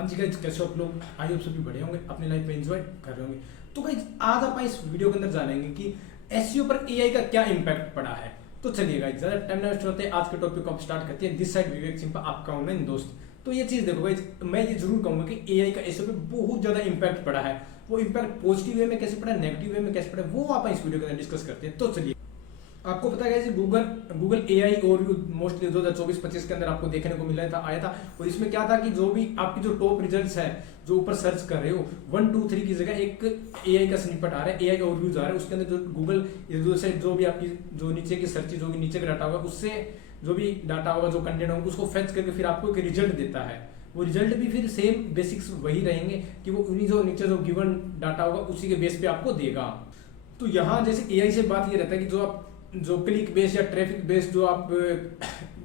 हाँ जी गाइज, कैसे हो आप लोग? आई होप सभी बढ़िया होंगे, अपनी लाइफ में एंजॉय कर रहे होंगे। तो गाइज आज आप इस वीडियो के अंदर जानेंगे कि एसईओ पर एआई का क्या इम्पैक्ट पड़ा है। तो चलिए गाइज ज्यादा टाइम ना वेस्ट करते हैं, आज के टॉपिक को आप स्टार्ट करते हैं। दिस साइड विवेक सिंह, आपका ऑनलाइन दोस्त। तो ये चीज देखो गाइज, मैं ये जरूर कहूंगा कि एआई का एसईओ पे बहुत ज्यादा इम्पैक्ट पड़ा है। वो इम्पैक्ट पॉजिटिव वे में कैसे पड़ा, नेगेटिव वे में कैसे पड़ा, वो आप इस वीडियो के अंदर डिस्कस करते हैं। तो चलिए, आपको पता है गूगल एआई ओवरव्यू मोस्टली 2024-25 के अंदर आपको देखने को मिला था, आया था। और इसमें क्या था कि जो भी आपकी जो टॉप रिजल्ट्स है, जो ऊपर सर्च कर रहे हो 1 2 3 की जगह एक एआई का स्निपेट आ रहा है, एआई ओवरव्यूज आ रहा है। उसके अंदर जो गूगल से जो भी आपकी जो नीचे की सर्च, जो भी नीचे का डाटा होगा, उससे जो भी डाटा होगा, जो कंटेंट होगा, उसको फेच करके फिर आपको एक रिजल्ट देता है। वो रिजल्ट भी फिर सेम बेसिक्स वही रहेंगे कि वो उन्हीं जो नीचे जो गिवन डाटा होगा उसी के बेस पे आपको देगा। तो यहाँ जैसे एआई से बात ये रहता है कि जो क्लिक बेस या ट्रैफिक बेस जो आप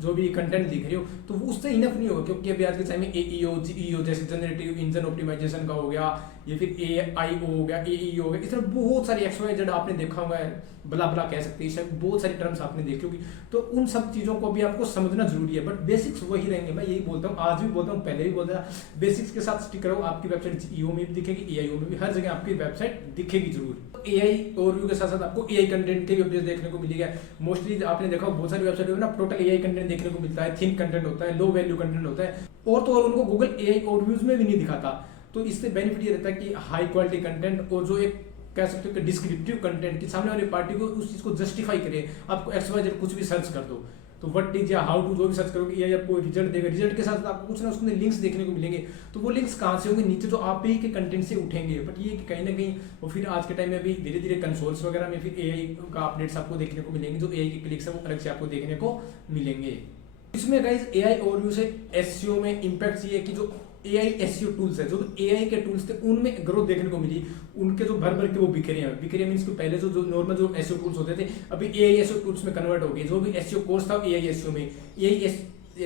जो भी कंटेंट दिख रहे हो, तो वो उससे इनफ नहीं होगा, क्योंकि अभी आज के टाइम में एईओ जीईओ जैसे जनरेटिव इंजन ऑप्टिमाइजेशन का हो गया, या फिर एआईओ हो गया, एईओ हो गया, इस तरह बहुत सारी एक्सवाइजेड आपने देखा होगा, बला बला कह सकते हैं, बहुत सारी टर्म्स आपने देखी होगी। तो उन सब चीजों को भी आपको समझना जरूरी है, बट बेसिक्स वही रहेंगे। मैं यही बोलता हूँ, आज भी बोलता हूँ, पहले भी बोलता था, बेसिक्स के साथ स्टिक रहो। आपकी वेबसाइट जीईओ में भी दिखेगी, एआईओ में भी, हर जगह आपकी वेबसाइट दिखेगी जरूर। एआई ओवरव्यू के साथ साथ आपको एआई कंटेंट के भी अपडेट देखने को मिलेगा। मोस्टली आपने देखा बहुत सारी वेबसाइट में ना टोटल एआई कंटेंट देखने को मिलता है, थिन कंटेंट होता है, लो वैल्यू कंटेंट होता है, और तो और उनको गूगल एआई ओवरव्यूज में भी नहीं दिखाता। तो इससे बेनिफिट ये रहता है कि हाई क्वालिटी कंटेंट, और जो एक कह सकते हो कि डिस्क्रिप्टिव कंटेंट की सामने वाली पार्टी को उस चीज को जस्टिफाई करे। आपको XYZ कुछ भी सर्च कर दो, तो व्हाट इज या हाउ टू जो भी सर्च करोगे, ये आपको रिजल्ट देगा। रिजल्ट के साथ आपको कुछ ना उसमें लिंक्स देखने को मिलेंगे। तो वो लिंक्स कहाँ से होंगे? नीचे जो आप ही के कंटेंट से उठेंगे। बट ये कहीं ना कहीं वो फिर आज के टाइम में भी धीरे धीरे कंसोल्स वगैरह में फिर एआई का अपडेट्स आपको देखने को मिलेंगे। जो एआई के क्लिक्स है वो अलग से आपको देखने को मिलेंगे। इसमें गाइस एआई ओवरव्यू से एसईओ में इंपैक्ट ये है कि जो एआई एसईओ टूल्स है, जो एआई के टूल्स थे, उनमें ग्रोथ देखने को मिली। उनके जो भर भर के वो बिखरे हैं मीन्स पहले जो नॉर्मल जो एसईओ टूल्स होते थे, अभी एआई एसईओ टूल्स में कन्वर्ट हो गए। जो भी एसईओ कोर्स था एआई एसईओ में,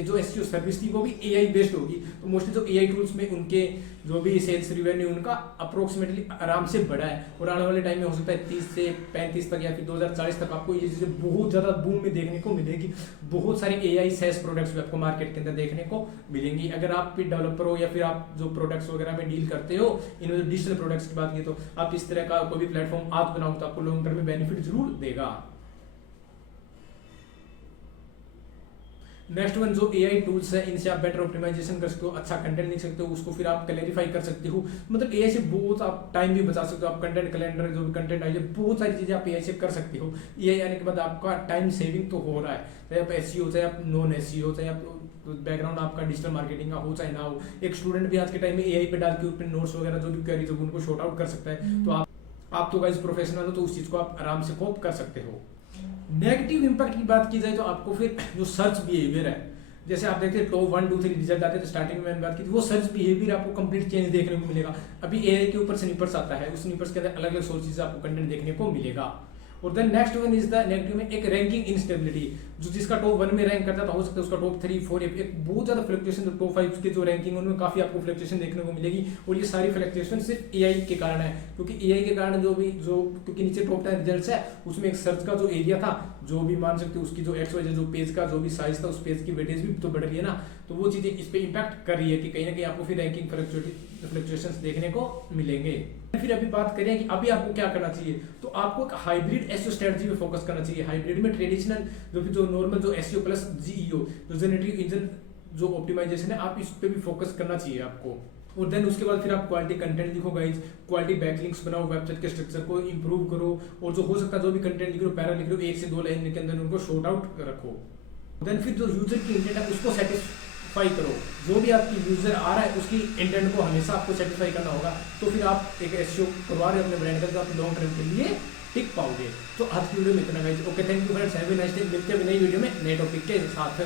जो एसईओ सर्विस थी वो भी एआई बेस्ड होगी। तो मोस्टली जो एआई टूल्स में उनके जो भी सेल्स रिवेन्यू उनका अप्रोक्सीमेटली आराम से बढ़ा है। और आने वाले टाइम में हो सकता है 30 से 35 तक या फिर 2040 तक आपको ये चीजें बहुत ज्यादा बूम में देखने को मिलेगी। बहुत सारे एआई सेल्स प्रोडक्ट्स भी आपको मार्केट के अंदर देखने को मिलेंगी। अगर आप भी डेवलपर हो या फिर आप जो प्रोडक्ट्स वगैरह में डील करते हो, इनमें जो डिजिटल प्रोडक्ट्स की बात की, तो आप इस तरह का कोई भी प्लेटफॉर्म आप बनाओ तो आपको लॉन्ग टर्म में बेनिफिट जरूर देगा। नेक्स्ट वन, जो एआई टूल्स है, इनसे आप बेटर ऑप्टिमाइजेशन कर सकते हो, अच्छा कंटेंट लिख सकते हो, उसको फिर आप क्लैरिफाई कर सकते हो। मतलब एआई से बहुत आप टाइम भी बचा सकते हो। आप कंटेंट कैलेंडर, जो भी कंटेंट आई है, बहुत सारी चीजें आप एआई से कर सकते हो। एआई आने के बाद आपका टाइम सेविंग तो हो रहा है, चाहे आप एसईओ, चाहे आप नॉन एसईओ, चाहे आप बैकग्राउंड आपका डिजिटल मार्केटिंग का हो चाहे ना हो। एक स्टूडेंट भी आज के टाइम में एआई पे डाल के अपने नोट्स वगैरह जो भी क्वेरीज होगी उनको शॉर्ट आउट कर सकता है। तो आप तो गाइस प्रोफेशनल हो, तो उस चीज को आप आराम से कोप कर सकते हो। नेगेटिव इंपैक्ट की बात की जाए तो आपको फिर जो सर्च बिहेवियर है, जैसे आप देखते हैं टॉप 1 2 3 रिजल्ट आते हैं, तो स्टार्टिंग में मैंने बात की थी, वो सर्च बिहेवियर आपको कंप्लीट चेंज देखने को मिलेगा। अभी एआई के ऊपर स्निपर्स आता है, उस स्निपर्स के अंदर अलग अलग सोर्सेज आपको कंटेंट देखने को मिलेगा। और then next one is the negative में एक रैंकिंग इंस्टेबिलिटी। जो जिसका टॉप 1 में रैंक करता था, हो सकता है उसका टॉप 3 4 एक बहुत ज्यादा फ्लक्चुएशन, जो टॉप 5 के जो रैंकिंग उनमें काफी आपको फ्लक्चुएशन देखने को मिलेगी। और ये सारी फ्लक्चुएशन सिर्फ एआई के कारण है, क्योंकि एआई के कारण क्योंकि नीचे टॉप 10 रिजल्ट्स है, उसमें एक सर्च का जो एरिया था, जो भी मान सकते हो उसकी जो XYZ जो पेज का जो भी साइज था, उस पेज की वेटेज भी तो बढ़ रही है ना। तो वो चीजें इस पे इंपैक्ट कर रही है कि कहीं ना कहीं आपको फिर रैंकिंग फ्लक्चुएशंस देखने को मिलेंगे। फिर अभी बात करें कि अभी आपको क्या करना चाहिए, तो आपको एक हाइब्रिड एसईओ स्ट्रेटजी पे फोकस करना चाहिए। हाइब्रिड में ट्रेडिशनल जो नॉर्मल जो एसईओ प्लस जीईओ, जो जनरेटिव इंजन जो ऑप्टिमाइजेशन है, आप इस पे भी फोकस करना चाहिए आपको। और देन उसके बाद फिर आप क्वालिटी कंटेंट लिखो गाइज, क्वालिटी बैकलिंक्स बनाओ, वेबसाइट के स्ट्रक्चर को इंप्रूव करो, और जो हो सकता है जो भी कंटेंट लिख रहे हो, पैरा लिख रहे हो, 1 से 2 लाइन के अंदर उनको शॉर्ट आउट रखो। देन फिर जो यूजर की इंटेंट है उसको सेटिस्फाई करो। जो भी आपकी यूजर आ रहा है उसकी इंटेंट को हमेशा आपको सेटिस्फाई करना होगा, तो फिर आप एक एसईओ करवा रहे हो अपने ब्रांड का, तो आप लॉन्ग टर्म के लिए टिक पाओगे। तो आज की वीडियो में इतना guys. Okay, thank you friends, have a nice day. मिलते हैं नई वीडियो में नए टॉपिक के साथ।